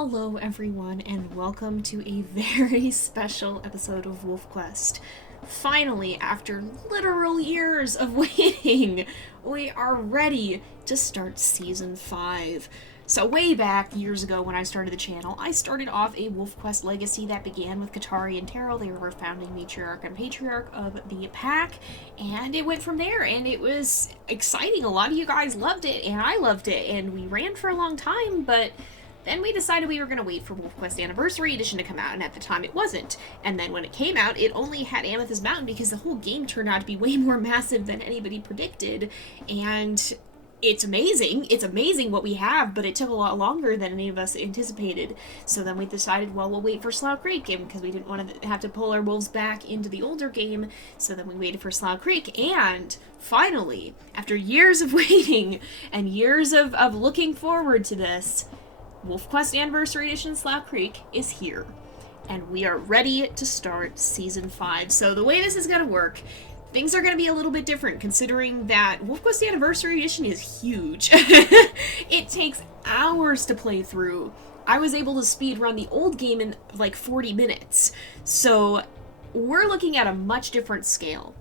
Hello everyone and welcome to a very special episode of WolfQuest. Finally, after literal years of waiting, we are ready to start Season 5. So way back years ago when I started the channel, I started off a WolfQuest Legacy that began with Katari and Terrell. They were founding matriarch and patriarch of the pack, and it went from there, and it was exciting. A lot of you guys loved it, and I loved it, and we ran for a long time, but then we decided we were going to wait for WolfQuest Anniversary Edition to come out, and at the time it wasn't. And then when it came out, it only had Amethyst Mountain because the whole game turned out to be way more massive than anybody predicted, and it's amazing. It's amazing what we have, but it took a lot longer than any of us anticipated. So then we decided, well, we'll wait for Slough Creek because we didn't want to have to pull our wolves back into the older game. So then we waited for Slough Creek, and finally, after years of waiting and years of looking forward to this, WolfQuest Anniversary Edition Slough Creek is here, and we are ready to start Season 5. So the way this is going to work, things are going to be a little bit different, considering that WolfQuest Anniversary Edition is huge. It takes hours to play through. I was able to speedrun the old game in like 40 minutes, so we're looking at a much different scale.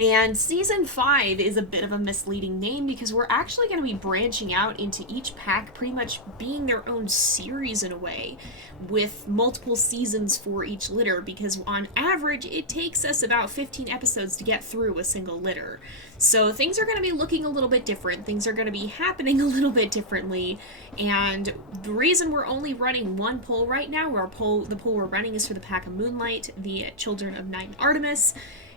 And Season 5 is a bit of a misleading name because we're actually going to be branching out into each pack pretty much being their own series in a way, with multiple seasons for each litter, because on average it takes us about 15 episodes to get through a single litter. So things are going to be looking a little bit different, things are going to be happening a little bit differently, and the reason we're only running one poll right now, the poll we're running is for the pack of Moonlight, the Children of Night and Artemis.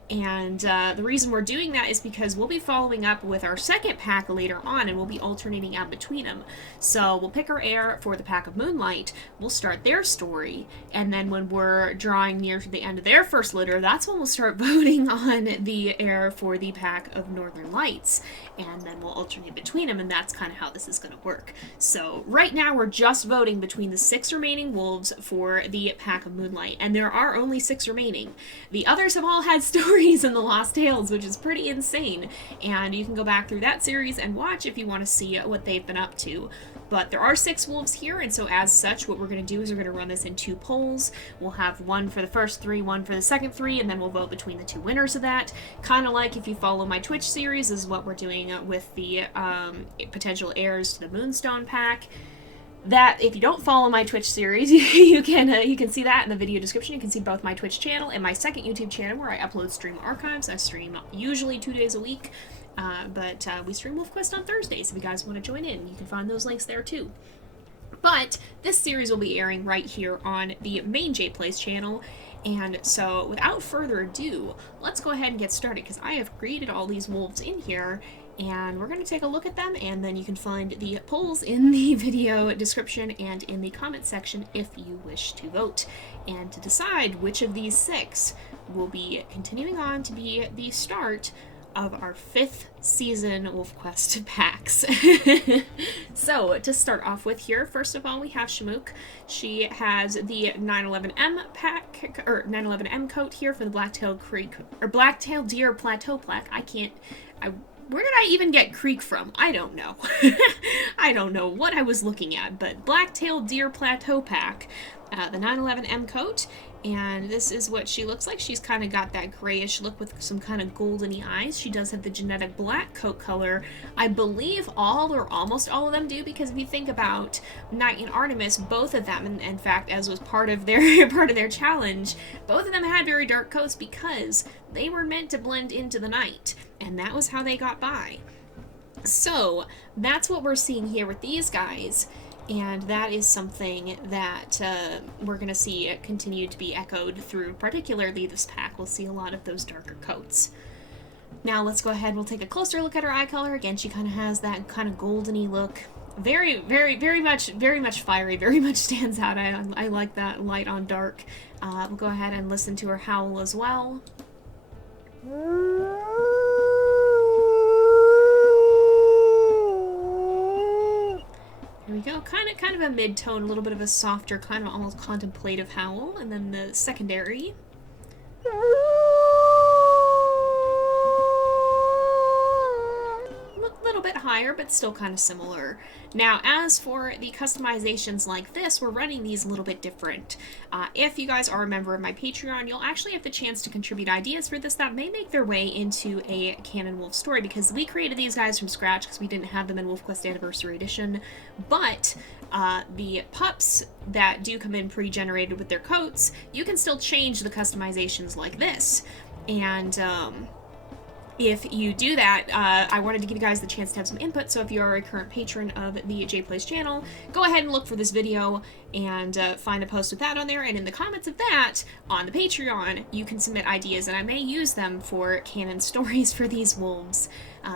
And the reason we're doing that is because we'll be following up with our second pack later on, and we'll be alternating out between them. So we'll pick our heir for the pack of Moonlight, we'll start their story, and then when we're drawing near to the end of their first litter, that's when we'll start voting on the heir for the pack of Northern Lights, and then we'll alternate between them, and that's kind of how this is going to work. So right now we're just voting between the 6 remaining wolves for the pack of Moonlight, and there are only 6 remaining. The others have all had stories in the Lost Tales, which is pretty insane, and you can go back through that series and watch if you want to see what they've been up to. But there are 6 wolves here, and so as such, what we're going to do is we're going to run this in 2 polls. We'll have one for the first 3, one for the second 3, and then we'll vote between the 2 winners of that. Kind of like if you follow my Twitch series, is what we're doing with the potential heirs to the Moonstone pack. That, if you don't follow my Twitch series, you can see that in the video description. You can see both my Twitch channel and my second YouTube channel where I upload stream archives. I stream usually 2 days a week, but we stream WolfQuest on Thursdays. If you guys want to join in, you can find those links there too. But this series will be airing right here on the main JayPlays channel. And so, without further ado, let's go ahead and get started, because I have created all these wolves in here, and we're going to take a look at them, and then you can find the polls in the video description and in the comment section if you wish to vote, and to decide which of these 6 will be continuing on to be the start of our 5th season WolfQuest packs. So, to start off with here, first of all, we have Chemukh. She has the 911M pack, or 911M coat here for the Blacktail Creek, or Blacktail Deer Plateau plaque. Where did I even get Creek from? I don't know. I don't know what I was looking at, but Blacktail Deer Plateau pack, the 911M coat, and this is what she looks like. She's kind of got that grayish look with some kind of goldeny eyes. She does have the genetic black coat color. I believe all or almost all of them do, because if you think about Night and Artemis, both of them, and in fact, as was part of their challenge, both of them had very dark coats because they were meant to blend into the night, and that was how they got by. So that's what we're seeing here with these guys. And that is something that we're going to see continue to be echoed through, particularly this pack. We'll see a lot of those darker coats. Now let's go ahead, we'll take a closer look at her eye color. Again, she kind of has that kind of goldeny look. Very, very much fiery, very much stands out. I like that light on dark. We'll go ahead and listen to her howl as well. There we go, kind of a mid-tone, a little bit of a softer, kind of almost contemplative howl, and then the secondary. A little bit higher. higher, but still kind of similar. Now, as for the customizations like this, we're running these a little bit different. If you guys are a member of my Patreon, you'll actually have the chance to contribute ideas for this that may make their way into a canon wolf story, because we created these guys from scratch because we didn't have them in WolfQuest Anniversary Edition. But the pups that do come in pre-generated with their coats, you can still change the customizations like this. And if you do that, I wanted to give you guys the chance to have some input, so if you are a current patron of the JayPlays channel, go ahead and look for this video and find a post with that on there, and in the comments of that, on the Patreon, you can submit ideas, and I may use them for canon stories for these wolves.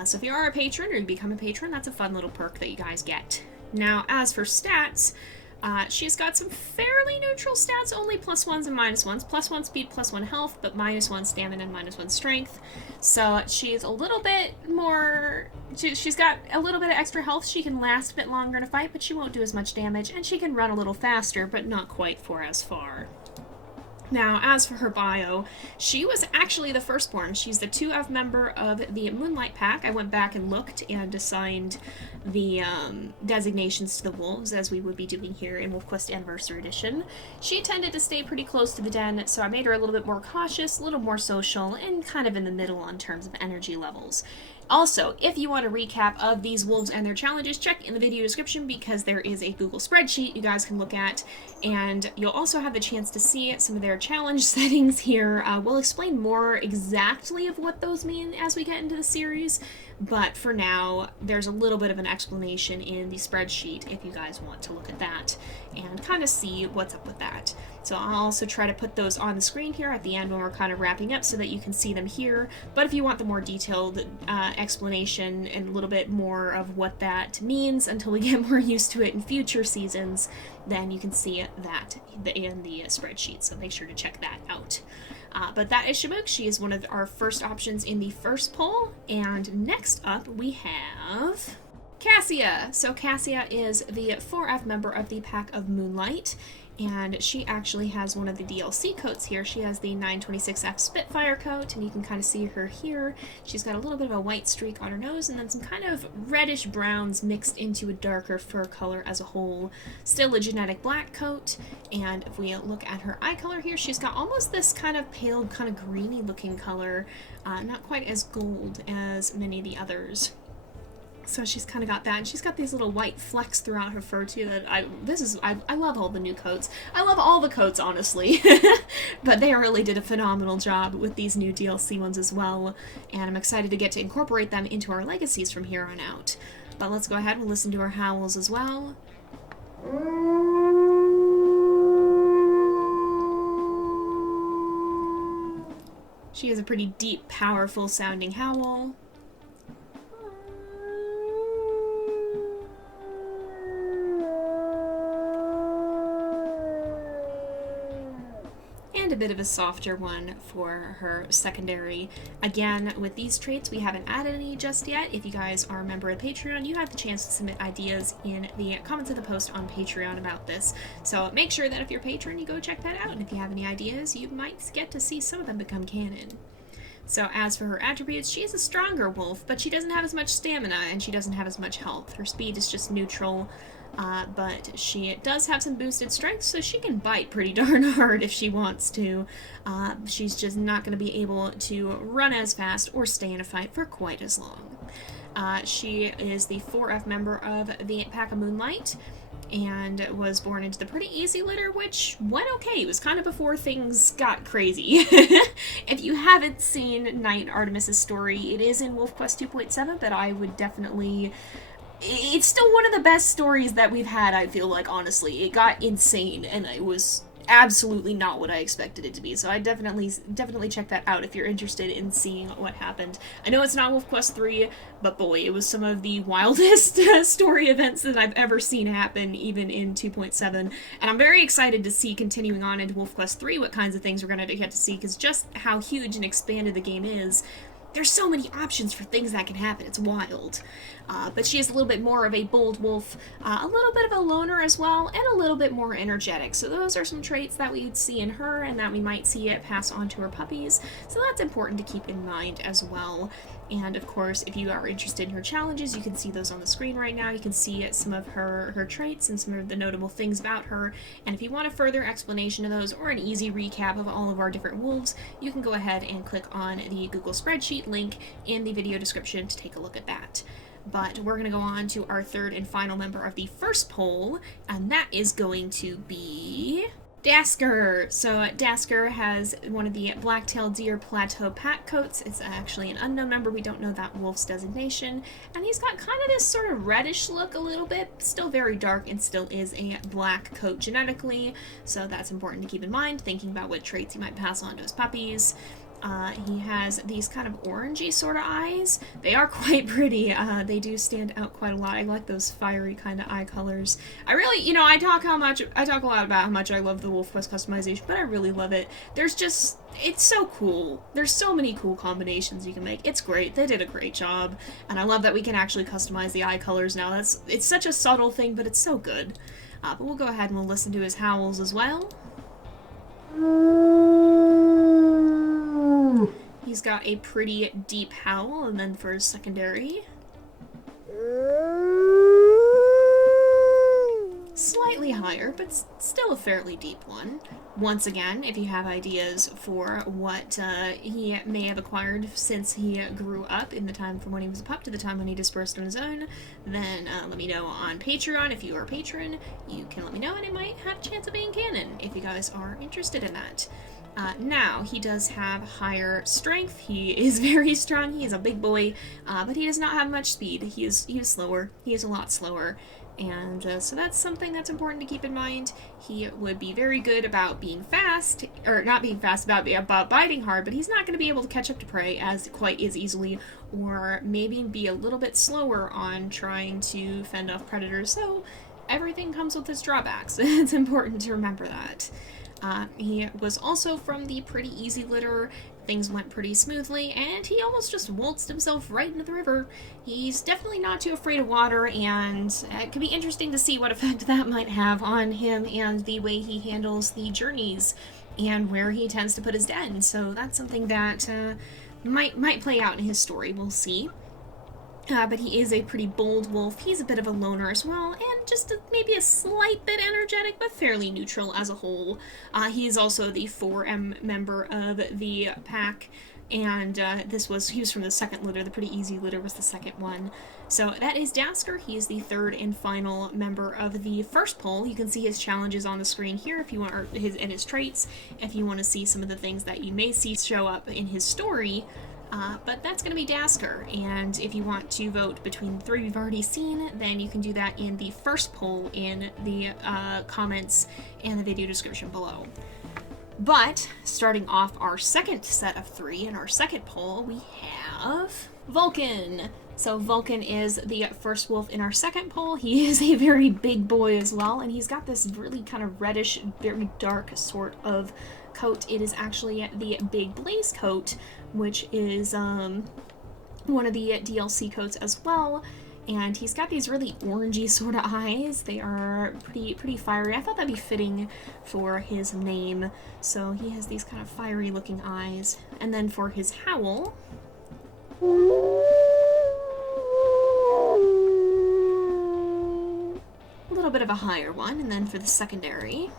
So if you are a patron, or you become a patron, that's a fun little perk that you guys get. Now, as for stats, she's got some fairly neutral stats, only +1s and -1s. +1 speed, +1 health, but -1 stamina and -1 strength. So she's a little bit more... She's got a little bit of extra health. She can last a bit longer in a fight, but she won't do as much damage. And she can run a little faster, but not quite for as far. Now, as for her bio, she was actually the firstborn. She's the 2F member of the Moonlight pack. I went back and looked and assigned the designations to the wolves, as we would be doing here in WolfQuest Anniversary Edition. She tended to stay pretty close to the den, so I made her a little bit more cautious, a little more social, and kind of in the middle on terms of energy levels. Also, if you want a recap of these wolves and their challenges, check in the video description, because there is a Google spreadsheet you guys can look at, and you'll also have the chance to see some of their challenge settings here. We'll explain more exactly of what those mean as we get into the series, but for now, there's a little bit of an explanation in the spreadsheet if you guys want to look at that and kind of see what's up with that. So I'll also try to put those on the screen here at the end when we're kind of wrapping up so that you can see them here. But if you want the more detailed explanation and a little bit more of what that means until we get more used to it in future seasons, then you can see that in the spreadsheet. So make sure to check that out. But that is Chemukh. She is one of our first options in the first poll. And next up we have Cassia. So Cassia is the 4F member of the pack of Moonlight, and she actually has one of the DLC coats here. She has the 926F Spitfire coat, and you can kind of see her here. She's got a little bit of a white streak on her nose, and then some kind of reddish browns mixed into a darker fur color as a whole. Still a genetic black coat, and if we look at her eye color here, she's got almost this kind of pale, kind of greeny looking color, not quite as gold as many of the others. So she's kind of got that, and she's got these little white flecks throughout her fur too. That I love all the new coats. I love all the coats, honestly, but they really did a phenomenal job with these new DLC ones as well, and I'm excited to get to incorporate them into our legacies from here on out. But let's go ahead and listen to her howls as well. She has a pretty deep, powerful sounding howl. And a bit of a softer one for her secondary. Again, with these traits, we haven't added any just yet. If you guys are a member of Patreon, you have the chance to submit ideas in the comments of the post on Patreon about this. So make sure that if you're a patron, you go check that out. And if you have any ideas, you might get to see some of them become canon. So as for her attributes, she is a stronger wolf, but she doesn't have as much stamina and she doesn't have as much health. Her speed is just neutral. But she does have some boosted strength, so she can bite pretty darn hard if she wants to. She's just not going to be able to run as fast or stay in a fight for quite as long. She is the 4F member of the pack of Moonlight, and was born into the pretty easy litter, which went okay. It was kind of before things got crazy. If you haven't seen Knight Artemis's story, it is in WolfQuest 2.7, but I would definitely... It's still one of the best stories that we've had, I feel like, honestly. It got insane, and it was absolutely not what I expected it to be, so I definitely check that out if you're interested in seeing what happened. I know it's not WolfQuest 3, but boy, it was some of the wildest story events that I've ever seen happen, even in 2.7, and I'm very excited to see, continuing on into WolfQuest 3, what kinds of things we're going to get to see, because just how huge and expanded the game is, there's so many options for things that can happen. It's wild. But she is a little bit more of a bold wolf, a little bit of a loner as well, and a little bit more energetic. So those are some traits that we'd see in her and that we might see it pass on to her puppies. So that's important to keep in mind as well. And of course, if you are interested in her challenges, you can see those on the screen right now. You can see some of her traits and some of the notable things about her. And if you want a further explanation of those or an easy recap of all of our different wolves, you can go ahead and click on the Google spreadsheet link in the video description to take a look at that. But we're going to go on to our third and final member of the first poll, and that is going to be Dasker. So Dasker has one of the black-tailed deer plateau pack coats. It's actually an unknown member. We don't know that wolf's designation. And he's got kind of this sort of reddish look a little bit, still very dark, and still is a black coat genetically. So that's important to keep in mind, thinking about what traits he might pass on to his puppies. He has these kind of orangey sort of eyes. They are quite pretty. They do stand out quite a lot. I like those fiery kind of eye colors. I really, you know, I talk a lot about how much I love the WolfQuest customization, but I really love it. It's so cool. There's so many cool combinations you can make. It's great. They did a great job. And I love that we can actually customize the eye colors now. It's such a subtle thing, but it's so good. But we'll go ahead and we'll listen to his howls as well. He's got a pretty deep howl, and then for his secondary, slightly higher, but still a fairly deep one. Once again, if you have ideas for what he may have acquired since he grew up in the time from when he was a pup to the time when he dispersed on his own, then let me know on Patreon. If you are a patron, you can let me know, and it might have a chance of being canon if you guys are interested in that. Now, he does have higher strength. He is very strong. He is a big boy, but he does not have much speed. He is slower. He is a lot slower. And so that's something that's important to keep in mind. He would be very good about being fast, or not being fast, about biting hard, but he's not going to be able to catch up to prey quite as easily, or maybe be a little bit slower on trying to fend off predators. So everything comes with its drawbacks. It's important to remember that. He was also from the pretty easy litter. Things went pretty smoothly, and he almost just waltzed himself right into the river. He's definitely not too afraid of water, and it could be interesting to see what effect that might have on him and the way he handles the journeys and where he tends to put his den. So that's something that might play out in his story. We'll see. But he is a pretty bold wolf. He's a bit of a loner as well, and just maybe a slight bit energetic, but fairly neutral as a whole. He is also the 4M member of the pack, and he was from the second litter. The pretty easy litter was the second one. So that is Dasker. He is the third and final member of the first poll. You can see his challenges on the screen here if you want, and his traits, if you want to see some of the things that you may see show up in his story. But that's going to be Dasker, and if you want to vote between the three we've already seen, then you can do that in the first poll in the comments and the video description below. But, starting off our second set of three in our second poll, we have Vulcan. So Vulcan is the first wolf in our second poll. He is a very big boy as well, and he's got this really kind of reddish, very dark sort of coat. It is actually the Big Blaze coat, which is one of the DLC coats as well. And he's got these really orangey sort of eyes. They are pretty fiery. I thought that'd be fitting for his name. So he has these kind of fiery looking eyes. And then for his howl, a little bit of a higher one. And then for the secondary,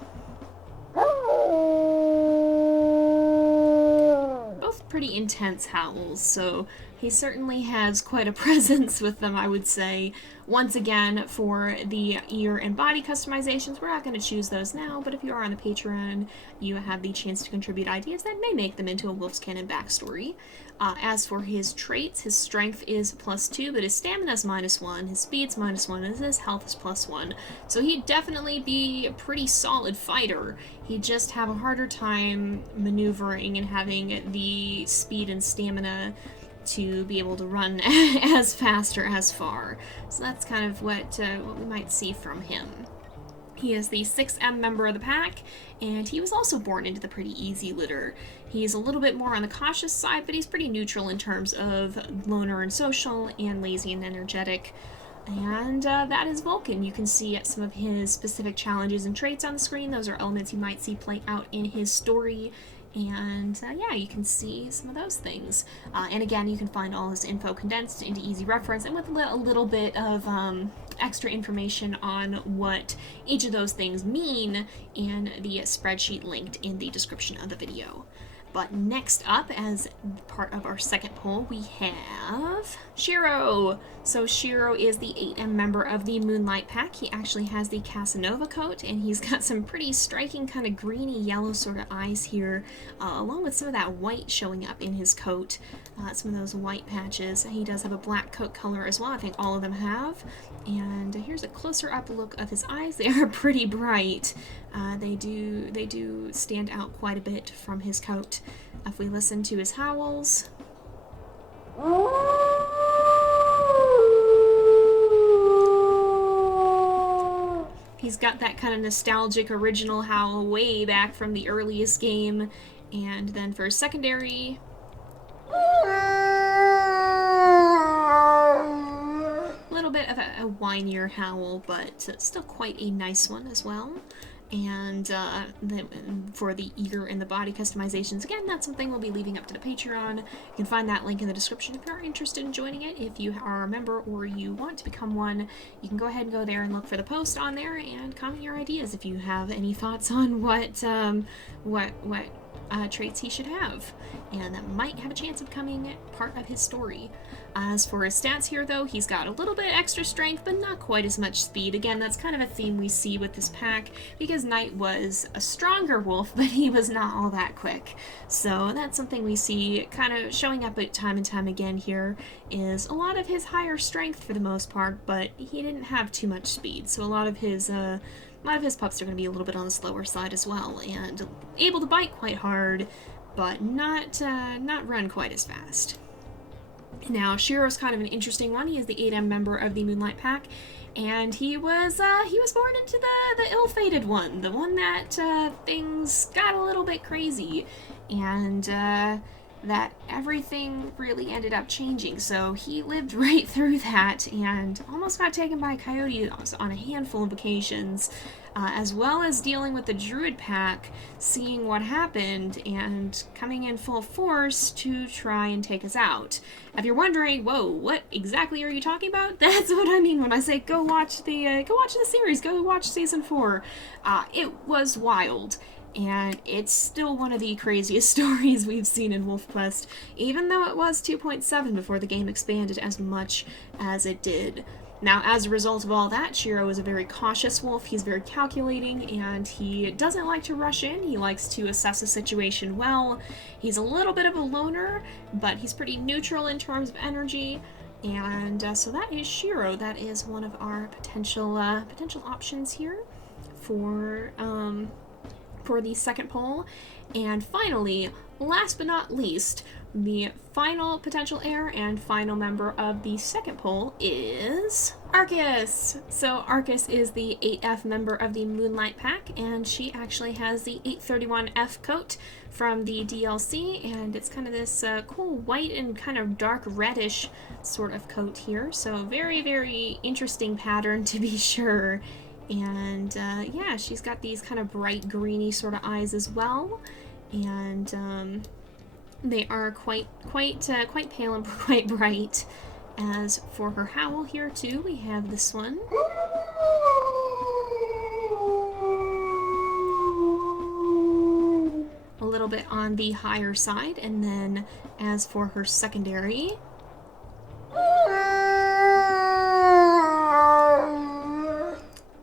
both pretty intense howls, so he certainly has quite a presence with them, I would say. Once again, for the ear and body customizations, we're not going to choose those now, but if you are on the Patreon, you have the chance to contribute ideas that may make them into a Wolf's Canon backstory. As for his traits, his strength is +2, but his stamina is -1, his speed's -1, and his health is +1. So he'd definitely be a pretty solid fighter. He'd just have a harder time maneuvering and having the speed and stamina to be able to run as fast or as far. So that's kind of what we might see from him. He is the 6M member of the pack, and he was also born into the pretty easy litter. He's a little bit more on the cautious side, but he's pretty neutral in terms of loner and social, and lazy and energetic. And that is Vulcan. You can see some of his specific challenges and traits on the screen. Those are elements you might see play out in his story. And yeah, you can see some of those things. And again, you can find all his info condensed into easy reference and with a little bit of extra information on what each of those things mean in the spreadsheet linked in the description of the video. But next up, as part of our second poll, we have Shiro. So Shiro is the 8M member of the Moonlight pack. He actually has the Casanova coat, and he's got some pretty striking kind of greeny yellow sort of eyes here, along with some of that white showing up in his coat, some of those white patches. He does have a black coat color as well. I think all of them have. And here's a closer up look of his eyes. They are pretty bright. They do stand out quite a bit from his coat. If we listen to his howls, he's got that kind of nostalgic original howl way back from the earliest game. And then for his secondary, a little bit of a whinier howl, but still quite a nice one as well. And for the ear and the body customizations, again, that's something we'll be leaving up to the Patreon. You can find that link in the description if you are interested in joining it. If you are a member or you want to become one, you can go ahead and go there and look for the post on there and comment your ideas if you have any thoughts on what traits he should have, and that might have a chance of becoming part of his story. As for his stats here, though, he's got a little bit extra strength, but not quite as much speed. Again, that's kind of a theme we see with this pack, because Knight was a stronger wolf, but he was not all that quick. So that's something we see kind of showing up time and time again here, is a lot of his higher strength for the most part, but he didn't have too much speed, so a lot of his pups are going to be a little bit on the slower side as well, and able to bite quite hard, but not run quite as fast. Now, Shiro's kind of an interesting one. He is the 8M member of the Moonlight pack, and he was born into the ill-fated one, the one that things got a little bit crazy, and that everything really ended up changing. So he lived right through that and almost got taken by coyotes on a handful of occasions, as well as dealing with the Druid pack, seeing what happened and coming in full force to try and take us out. If you're wondering, whoa, what exactly are you talking about? That's what I mean when I say go watch the series, go watch season 4. It was wild. And it's still one of the craziest stories we've seen in WolfQuest, even though it was 2.7 before the game expanded as much as it did. Now, as a result of all that, Shiro is a very cautious wolf. He's very calculating, and he doesn't like to rush in. He likes to assess a situation well. He's a little bit of a loner, but he's pretty neutral in terms of energy. And so that is Shiro. That is one of our potential options here for the second poll. And finally, last but not least, the final potential heir and final member of the second poll is Arcas. So Arcas is the 8F member of the Moonlight pack, and she actually has the 831F coat from the DLC, and it's kind of this cool white and kind of dark reddish sort of coat here. So very, very interesting pattern to be sure. And yeah, she's got these kind of bright greeny sort of eyes as well, and they are quite pale and quite bright. As for her howl here too, we have this one. A little bit on the higher side, and then as for her secondary,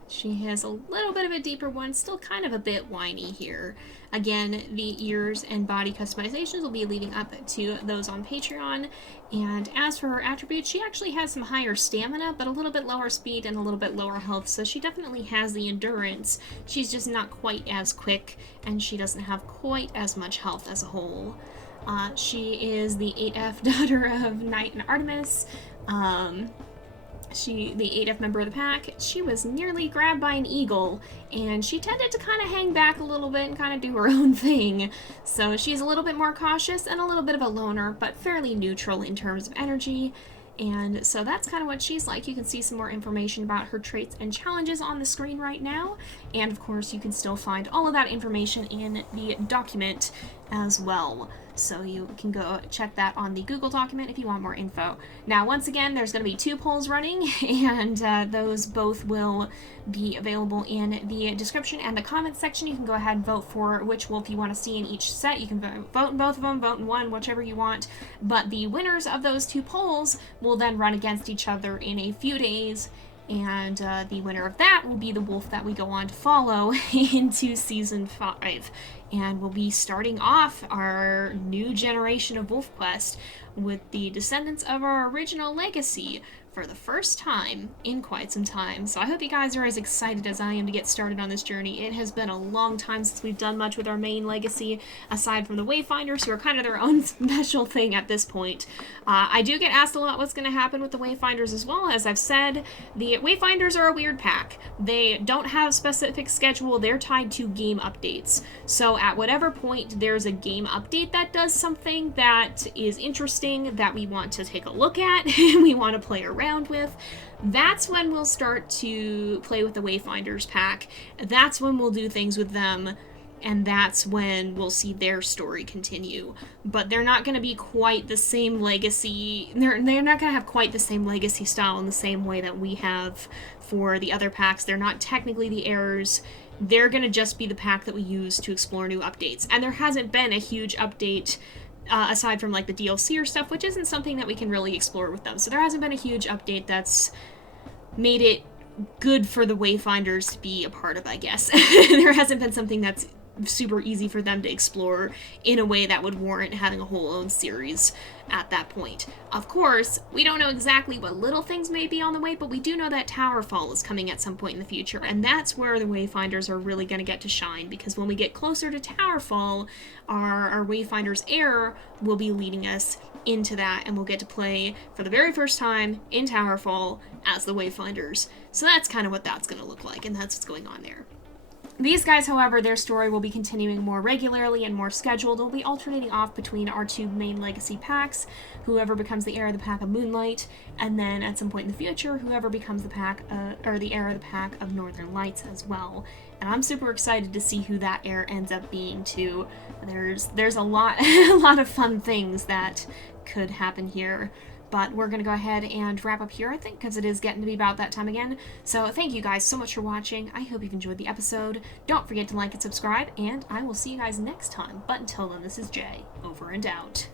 she has a little bit of a deeper one, still kind of a bit whiny here. Again, the ears and body customizations will be leading up to those on Patreon. And as for her attributes, she actually has some higher stamina, but a little bit lower speed and a little bit lower health, so she definitely has the endurance. She's just not quite as quick, and she doesn't have quite as much health as a whole. She is the 8F daughter of Knight and Artemis. the 8th member of the pack, she was nearly grabbed by an eagle, and she tended to kind of hang back a little bit and kind of do her own thing. So she's a little bit more cautious and a little bit of a loner, but fairly neutral in terms of energy. And so that's kind of what she's like. You can see some more information about her traits and challenges on the screen right now. And of course, you can still find all of that information in the document as well. So you can go check that on the Google document if you want more info. Now, once again, there's going to be 2 polls running, and those both will be available in the description and the comments section. You can go ahead and vote for which wolf you want to see in each set. You can vote in both of them, vote in one, whichever you want. But the winners of those 2 polls will then run against each other in a few days. And the winner of that will be the wolf that we go on to follow into Season 5. And we'll be starting off our new generation of WolfQuest with the descendants of our original legacy for the first time in quite some time. So I hope you guys are as excited as I am to get started on this journey. It has been a long time since we've done much with our main legacy, aside from the Wayfinders, who are kind of their own special thing at this point. I do get asked a lot what's going to happen with the Wayfinders as well. As I've said, the Wayfinders are a weird pack. They don't have a specific schedule. They're tied to game updates. So at whatever point there's a game update that does something that is interesting, that we want to take a look at, and we want to play around with, that's when we'll start to play with the Wayfinders pack. That's when we'll do things with them, and that's when we'll see their story continue. But they're not going to be quite the same legacy. They're not going to have quite the same legacy style in the same way that we have for the other packs. They're not technically the Heirs. They're going to just be the pack that we use to explore new updates. And there hasn't been a huge update aside from like the DLC or stuff, which isn't something that we can really explore with them. So there hasn't been a huge update that's made it good for the Wayfinders to be a part of, I guess. There hasn't been something that's super easy for them to explore in a way that would warrant having a whole own series at that point. Of course, we don't know exactly what little things may be on the way, but we do know that Towerfall is coming at some point in the future, and that's where the Wayfinders are really going to get to shine, because when we get closer to Towerfall, our Wayfinders Heir will be leading us into that, and we'll get to play for the very first time in Towerfall as the Wayfinders. So that's kind of what that's going to look like, and that's what's going on there. These guys, however, their story will be continuing more regularly and more scheduled. They'll be alternating off between our 2 main legacy packs, whoever becomes the heir of the pack of Moonlight, and then at some point in the future, whoever becomes the pack, or the heir of the pack of Northern Lights as well. And I'm super excited to see who that heir ends up being too. There's a lot, a lot of fun things that could happen here. But we're going to go ahead and wrap up here, I think, because it is getting to be about that time again. So thank you guys so much for watching. I hope you've enjoyed the episode. Don't forget to like and subscribe, and I will see you guys next time. But until then, this is Jay, over and out.